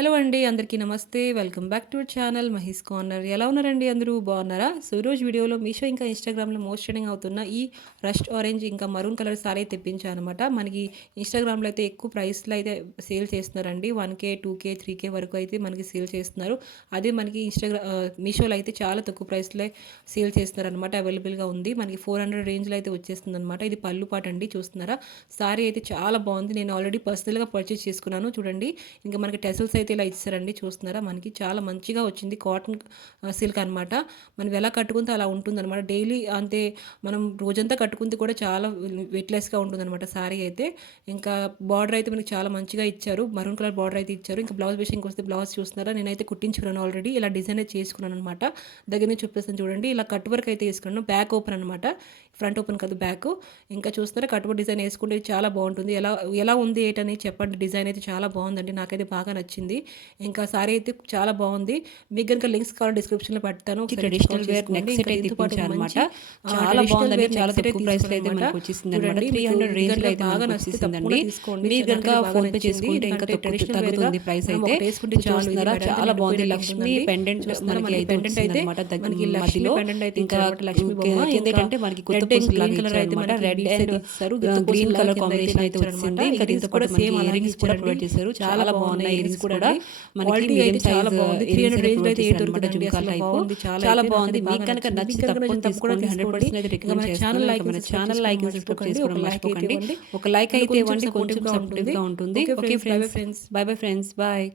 Hello అండి. అందరికీ నమస్తే. Welcome back to our channel Mahi's corner. ఎలా ఉన్నారండి అందరూ? బాగున్నారా? సో, ఈరోజు వీడియోలో మీషో ఇంకా ఇన్‌స్టాగ్రామ్‌లో మోస్ట్ ట్రెండింగ్ అవుతున్న ఈ రస్ట్ ఆరెంజ్ ఇంకా మరూన్ కలర్ సారీ తెప్పించానమాట. మనకి ఇన్‌స్టాగ్రామ్‌లో అయితే ఎక్కువ ప్రైస్‌లో అయితే సేల్ చేస్తున్నారండి. 1,000, 2,000, 3,000 వరకు అయితే మనకి సేల్ చేస్తున్నారు. అదే మనకి మీషోలో అయితే చాలా తక్కువ ప్రైస్‌లో సేల్ చేస్తున్నారనమాట. అవైలబుల్‌గా ఉంది. మనకి 400 రేంజ్‌లో అయితే వచ్చేస్తుందనమాట. ఇది పళ్ళు పాట అండి, చూస్తున్నారా? సారీ అయితే చాలా బాగుంది. నేను ఆల్రెడీ పర్సనల్‌గా పర్చేస్ చేసుకున్నాను. చూడండి, ఇంకా మనకి టెసల్స్ అయితే ఇలా ఇచ్చారండి, చూస్తున్నారా? మనకి చాలా మంచిగా వచ్చింది. కాటన్ సిల్క్ అనమాట. మనం ఎలా కట్టుకుంటే అలా ఉంటుందన్నమాట. డైలీ అంతే, మనం రోజంతా కట్టుకుంటే కూడా చాలా వెయిట్లెస్గా ఉంటుందన్నమాట సారీ అయితే. ఇంకా బార్డర్ అయితే మనకి చాలా మంచిగా ఇచ్చారు. మరూన్ కలర్ బార్డర్ అయితే ఇచ్చారు. ఇంకా బ్లౌజ్ విషయంకి వస్తే బ్లౌజ్ చూస్తున్నారా, నేనైతే కుట్టించుకున్నాను ఆల్రెడీ. ఇలా డిజైన్ అయితే చేసుకున్నాను అనమాట. దగ్గర నుంచి చూపిస్తాను చూడండి. ఇలా కట్ వర్క్ అయితే వేసుకున్నాను. బ్యాక్ ఓపెన్ అనమాట, ఫ్రంట్ ఓపెన్ కాదు, బ్యాక్. ఇంకా చూస్తారా, కట్ వర్క్ డిజైన్ వేసుకుంటే చాలా బాగుంటుంది. ఎలా ఎలా ఉంది ఏంటని చెప్పండి. డిజైన్ అయితే చాలా బాగుందండి, నాకైతే బాగా నచ్చింది. ఇంకా సారీ అయితే చాలా బాగుంది. మీకు కనుక లింక్స్ కావాలి డిస్క్రిప్షన్లో పెడతాను. ట్రెడిషనల్ వేర్ నెక్ సెట్ అయితే ఇప్పించారనమాట. చాలా బాగుందండి. చాలా తక్కువ ప్రైస్ లో అయితే మనకు వచ్చేసింది అనమాట. 300 రేంజ్ లో అయితే మనకు వచ్చేసిందండి. మీరు కనుక ఫోన్ పే చేసుకుంటే ఇంకా తగ్గుతుంది ప్రైస్ అయితే. చూస్తున్నారా, చాలా బాగుంది. లక్ష్మి పెండెంట్ మనకి అయితే వచ్చిందనమాట. మధ్యలో ఇంకా ఏంటంటే మనకి కొత్త పూసలు లాగా ఇచ్చారనమాట. Red and green colour combination అయితే వచ్చింది. ఇంకా దీంతో పాటు మనకి ఇయరింగ్స్ కూడా ప్రొవైడ్ చేశారు. చాలా బాగున్నాయి ఇయరింగ్స్ కూడా. మనకి మీడియం సైజ్ ఇయరింగ్స్ అయితే ప్రొవైడ్ చేశారు అనమాట. జుంకా టైప్ చాలా బాగుంది. మీకు కనుక నచ్చి తప్పకుండా తీసుకోండి. 100% అయితే రికమెండ్ చేస్తాను. మన ఛానల్ లైక్ సబ్స్క్రైబ్ చేసుకోవడం మర్చిపోకండి. ఒక లైక్ అయితే ఇవ్వండి, కొంచెం సపోర్టివ్ గా ఉంటుంది. Okay friends, bye bye friends, bye.